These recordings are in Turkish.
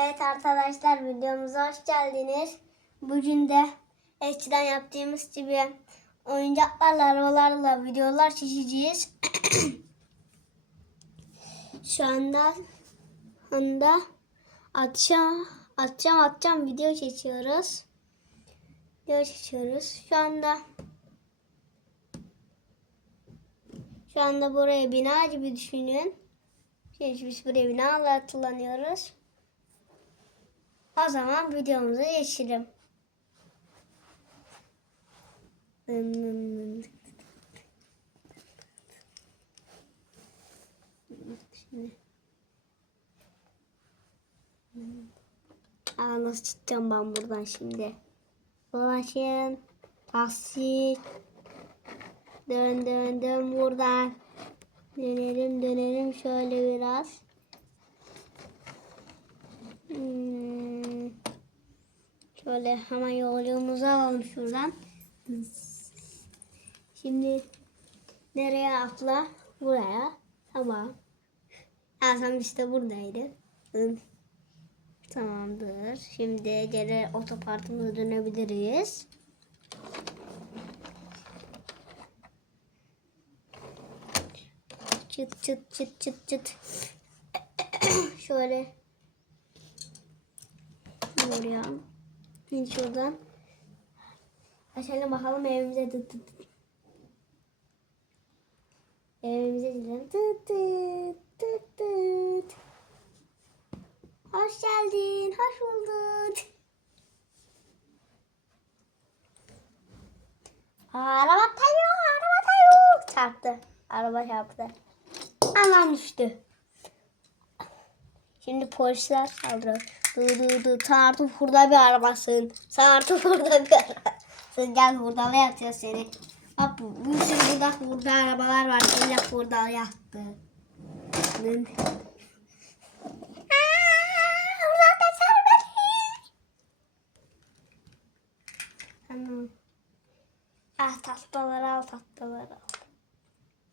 Evet arkadaşlar videomuza hoş geldiniz. Bugün de eskiden yaptığımız gibi oyuncaklarla, arabalarla videolar çekeceğiz. Şu anda anda atacağım, atacağım, atacağım video çekiyoruz. Video çekiyoruz. Şu anda şu anda buraya bina gibi düşünün. Şimdi biz buraya binalar kullanıyoruz. O zaman videomuza geçelim. Aa, nasıl çıkacağım ben buradan şimdi? Dolaşın. Taksi. Dön dön dön buradan. Dönelim dönelim şöyle biraz. Hmm. Şöyle hemen yolculuğumuzu alalım şuradan. Şimdi nereye atla? Buraya. Tamam. Hasan işte buradaydı. Tamamdır. Şimdi geri otoparkımıza dönebiliriz. Çıt çıt çıt çıt çıt. Şöyle buraya. Şimdi şuradan. Açalım bakalım evimize tıt tıt. Evimize gidelim. Tıt tıt tıt tıt. Hoş geldin. Hoş bulduk. Araba tayo, araba tayo. Çarptı. Araba çarptı. Aman düştü. Şimdi polisler saldırıyor. Dı dı dı. Sen artık burada bir arabasın. Sen artık burada bir arabasın. Gel burada ne yatıyor seni. Bak bu, sürü burada, burada arabalar var. Gel burada yattı. Ah tahtaları al tahtaları al.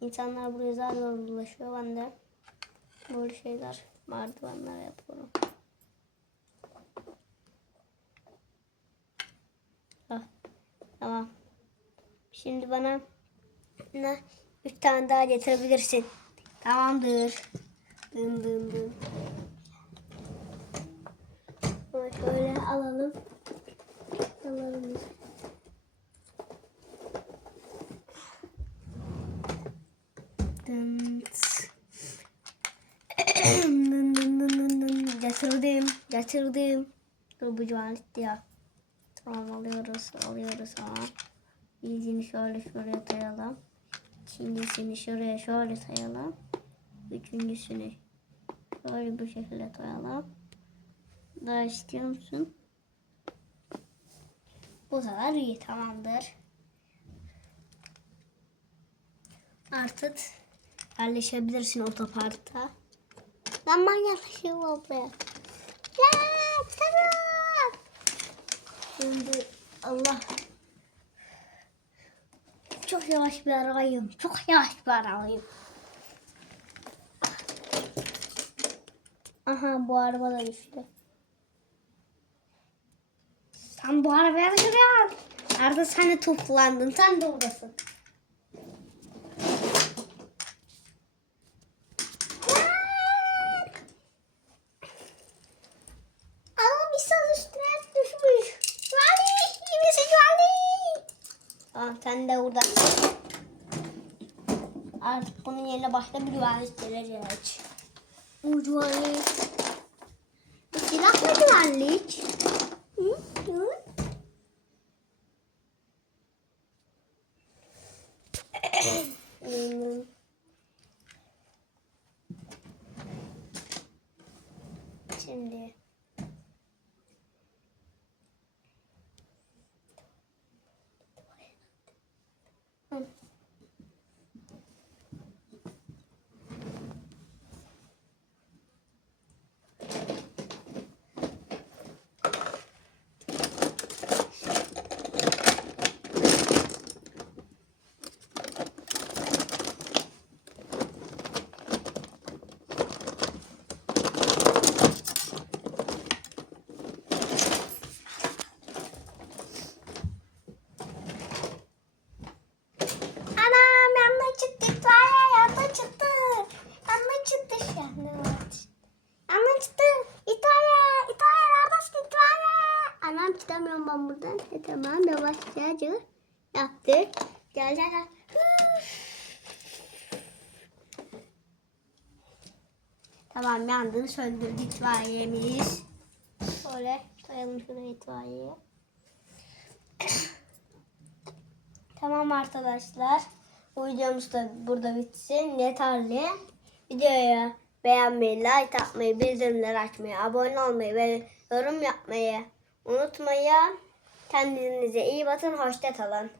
İnsanlar buraya zor ulaşıyor. Ben de böyle şeyler merdivenler yapıyorum. Tamam. Şimdi bana ne, üç tane daha getirebilirsin. Tamamdır. Dın dın dın. Bunu Şöyle alalım. Alalım. Dın. Dın dın dın dın dın. Getirdim. Getirdim. Dur bu cuvalet ya. Tamam alıyoruz. Alıyoruz tamam. İzini şöyle şuraya tayalım. İkincisini şuraya şöyle tayalım. Üçüncüsünü şöyle bu şekilde tayalım. Daha istiyor musun? Bu kadar iyi tamamdır. Artık yerleşebilirsin otoparkta. Ben yerleşiyorum buraya. Ya tamam. Şimdi Allah. Çok yavaş bir arabayım. Çok yavaş bir arabayım. Aha bu araba da düştü. Sen bu arabaya mı giriyorsun? Arda sen de toplandın. Sen de buradasın. Ama bir sal üstüne düşmüş. Vali! İyi misin Vali? Tamam sen de burada. Artık bunun yerine başka bir güvenlik gelecek. Bu güvenlik. Bu silahlı güvenlik. Hı? Hı? Hmm. Tamam yavaşça yaptık. Gel gel gel. Tamam yandı söndürdük itfaiyemiz. Şöyle koyalım şuraya itfaiyeyi. tamam arkadaşlar. Bu videomuz da burada bitsin. Yeterli. Videoyu beğenmeyi, like atmayı, bildirimleri açmayı, abone olmayı ve yorum yapmayı unutmayın. Kendinize iyi bakın. Hoşça kalın.